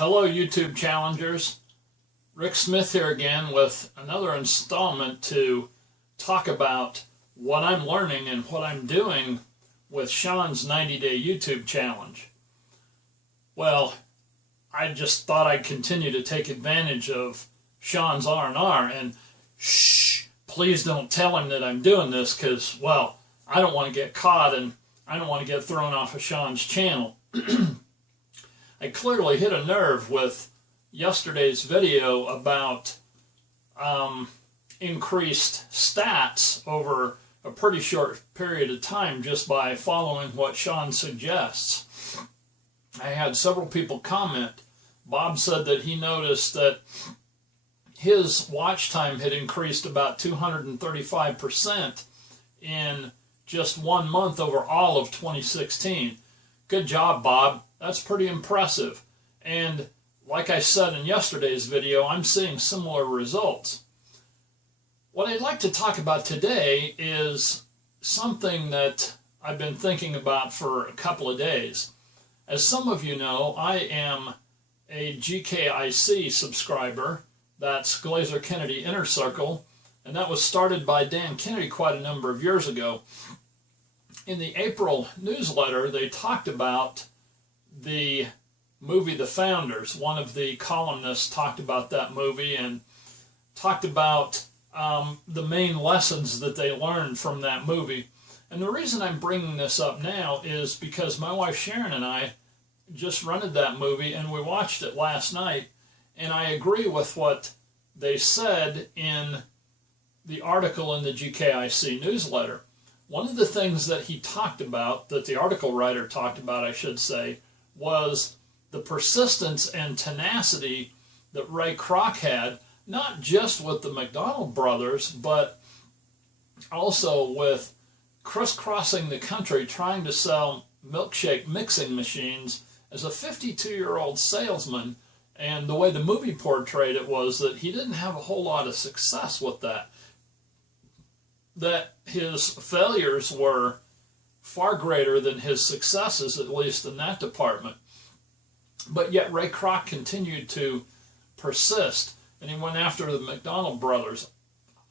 Hello YouTube challengers. Rick Smith here again with another installment to talk about what I'm learning and what I'm doing with Sean's 90-day YouTube challenge. Well, I just thought I'd continue to take advantage of Sean's R&R and shh, please don't tell him that I'm doing this because, well, I don't want to get caught and I don't want to get thrown off of Sean's channel. I clearly hit a nerve with yesterday's video about increased stats over a pretty short period of time just by following what Sean suggests. I had several people comment. Bob said that he noticed that his watch time had increased about 235% in just 1 month over all of 2016. Good job, Bob. That's pretty impressive. And like I said in yesterday's video, I'm seeing similar results. What I'd like to talk about today is something that I've been thinking about for a couple of days. As some of you know, I am a GKIC subscriber. That's Glazer Kennedy Inner Circle, and that was started by Dan Kennedy quite a number of years ago. In the April newsletter, they talked about the movie The Founders. One of the columnists talked about that movie and talked about the main lessons that they learned from that movie. And the reason I'm bringing this up now is because my wife Sharon and I just rented that movie and we watched it last night, and I agree with what they said in the article in the GKIC newsletter. One of the things that he talked about, that the article writer talked about, I should say, was the persistence and tenacity that Ray Kroc had, not just with the McDonald brothers, but also with crisscrossing the country trying to sell milkshake mixing machines as a 52-year-old salesman. And the way the movie portrayed it was that he didn't have a whole lot of success with that. That his failures were far greater than his successes, at least in that department. But yet Ray Kroc continued to persist, and he went after the McDonald brothers,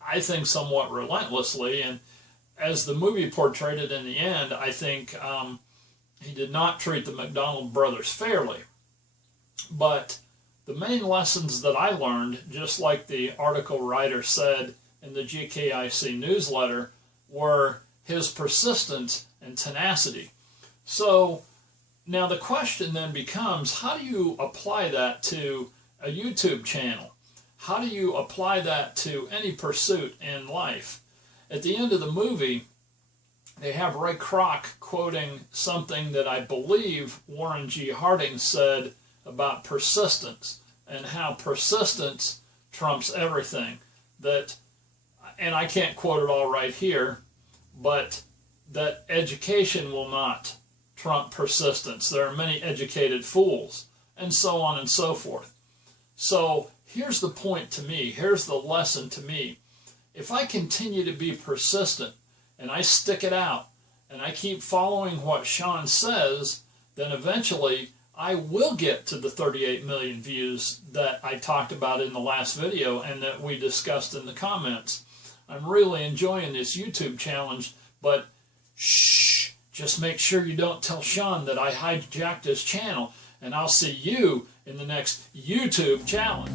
I think somewhat relentlessly, and as the movie portrayed it in the end, I think he did not treat the McDonald brothers fairly. But the main lessons that I learned, just like the article writer said in the GKIC newsletter, were his persistence and tenacity. So now the question then becomes, how do you apply that to a YouTube channel? How do you apply that to any pursuit in life? At the end of the movie, they have Ray Kroc quoting something that I believe Warren G. Harding said about persistence and how persistence trumps everything. That, and I can't quote it all right here, but that education will not trump persistence. There are many educated fools, and so on and so forth. So here's the point to me. Here's the lesson to me. If I continue to be persistent and I stick it out and I keep following what Sean says, then eventually I will get to the 38 million views that I talked about in the last video and that we discussed in the comments. I'm really enjoying this YouTube challenge, but shh, just make sure you don't tell Sean that I hijacked his channel, and I'll see you in the next YouTube challenge.